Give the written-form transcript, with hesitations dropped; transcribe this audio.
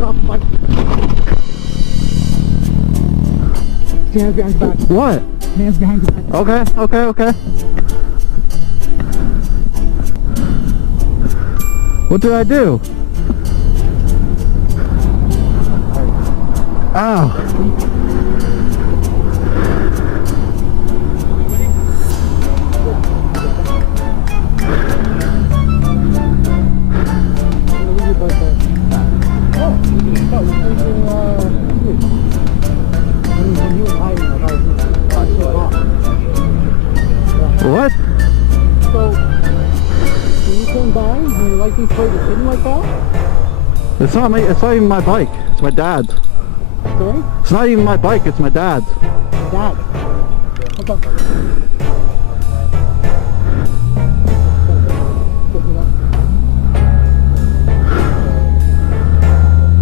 get off the bike. Hands behind your back. What? Hands behind your back. Okay. What did I do? Ow. What? So, when you came by and your license plate was hidden like that? It's not even my bike. It's my dad's. Sorry? It's not even my bike. It's my dad's. Dad. What's up?